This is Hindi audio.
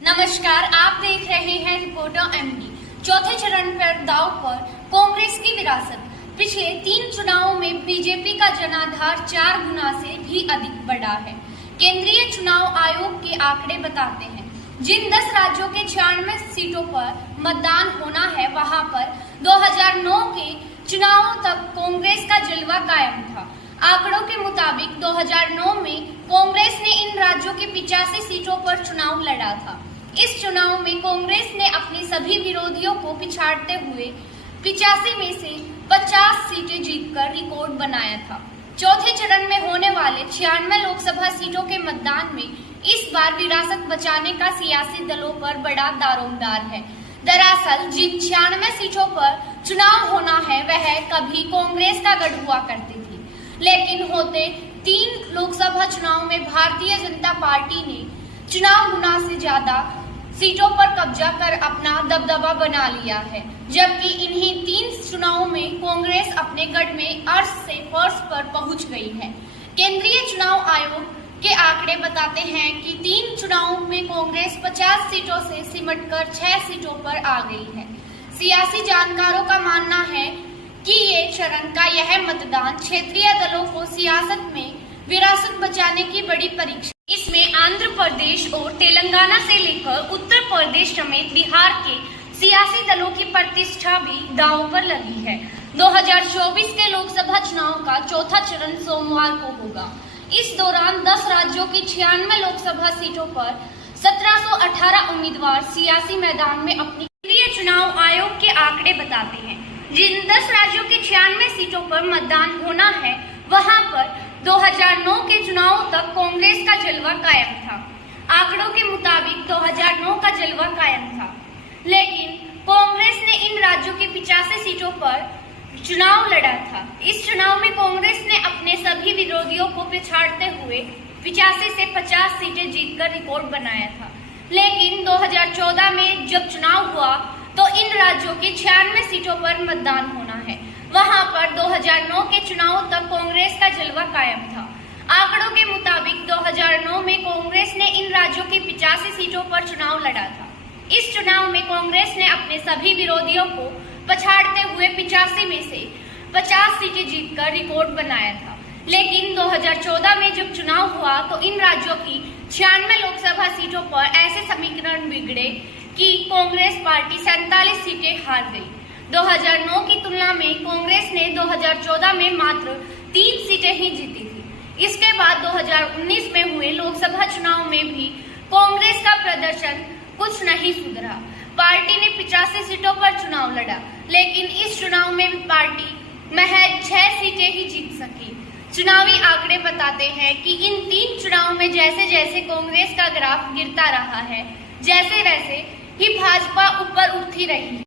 नमस्कार, आप देख रहे हैं रिपोर्टर एमडी। चौथे चरण पर दांव पर कांग्रेस की विरासत। पिछले 3 चुनावों में बीजेपी का जनाधार 4 गुना से भी अधिक बढ़ा है। केंद्रीय चुनाव आयोग के आंकड़े बताते हैं, जिन 10 राज्यों के 96 सीटों पर मतदान होना है, वहां पर 2009 के चुनावों तक कांग्रेस का जलवा कायम था। आंकड़ों के मुताबिक 2009 में कांग्रेस ने इन राज्यों की 85 सीटों पर चुनाव लड़ा था। इस चुनाव में कांग्रेस ने अपने सभी विरोधियों को पिछाड़ते हुए 85 में से 50 सीटें जीतकर रिकॉर्ड बनाया था। चौथे चरण में होने वाले 96 लोकसभा सीटों के मतदान में इस बार विरासत बचाने का सियासी दलों पर बड़ा दारोमदार है। दरअसल जिन 96 सीटों पर चुनाव होना है, वह कभी कांग्रेस का गढ़ हुआ करती थी, लेकिन होते 3 लोकसभा चुनाव में भारतीय जनता पार्टी ने चुनाव गुना से ज्यादा सीटों पर कब्जा कर अपना दबदबा बना लिया है, जबकि इन्हीं 3 चुनावों में कांग्रेस अपने गढ़ में अर्श से फर्श पर पहुंच गई है। केंद्रीय चुनाव आयोग के आंकड़े बताते हैं कि 3 चुनावों में कांग्रेस 50 सीटों से सिमटकर 6 सीटों पर आ गई है। सियासी जानकारों का मानना है कि ये चरण का यह मतदान क्षेत्रीय दलों को सियासत में विरासत बचाने की बड़ी परीक्षा। इसमें आंध्र प्रदेश और तेलंगाना से लेकर उत्तर प्रदेश समेत बिहार के सियासी दलों की प्रतिष्ठा भी दांव पर लगी है। 2024 के लोकसभा चुनाव का चौथा चरण सोमवार को होगा। इस दौरान 10 राज्यों की 96 लोकसभा सीटों पर 1718 उम्मीदवार सियासी मैदान में अपनी। केंद्रीय चुनाव आयोग के आंकड़े बताते हैं, जिन 10 राज्यों की 96 सीटों पर मतदान होना है, वहां पर 2009 के चुनाव तक कांग्रेस का जलवा कायम था। आंकड़ों के मुताबिक 2009 का जलवा कायम था, लेकिन कांग्रेस ने इन राज्यों की 85 सीटों पर चुनाव लड़ा था। इस चुनाव में कांग्रेस ने अपने सभी विरोधियों को पिछाड़ते हुए 85 से 50 सीटें जीतकर रिकॉर्ड बनाया था। लेकिन 2014 में जब चुनाव हुआ तो इन राज्यों की 96 सीटों पर मतदान होना है, वहां पर 2009 के चुनाव तक कांग्रेस का जलवा कायम था। आंकड़ों के मुताबिक 2009 में कांग्रेस ने इन राज्यों की 85 सीटों पर चुनाव लड़ा था। इस चुनाव में कांग्रेस ने अपने सभी विरोधियों को पछाड़ते हुए 85 में से 50 सीटें जीतकर रिकॉर्ड बनाया था। लेकिन 2014 में जब चुनाव हुआ तो इन राज्यों की 96 लोकसभा सीटों पर ऐसे समीकरण बिगड़े कि कांग्रेस पार्टी 47 सीटें हार गई। 2009 की तुलना में कांग्रेस ने 2014 में मात्र 3 सीटें ही जीती थी। इसके बाद 2019 में हुए लोकसभा चुनाव में भी कांग्रेस का प्रदर्शन कुछ नहीं सुधरा। पार्टी ने 85 सीटों पर चुनाव लड़ा, लेकिन इस चुनाव में पार्टी महज 6 सीटें ही जीत सकी। चुनावी आंकड़े बताते हैं कि इन 3 चुनाव में जैसे जैसे कांग्रेस का ग्राफ गिरता रहा है, जैसे वैसे ही भाजपा ऊपर उठती रही।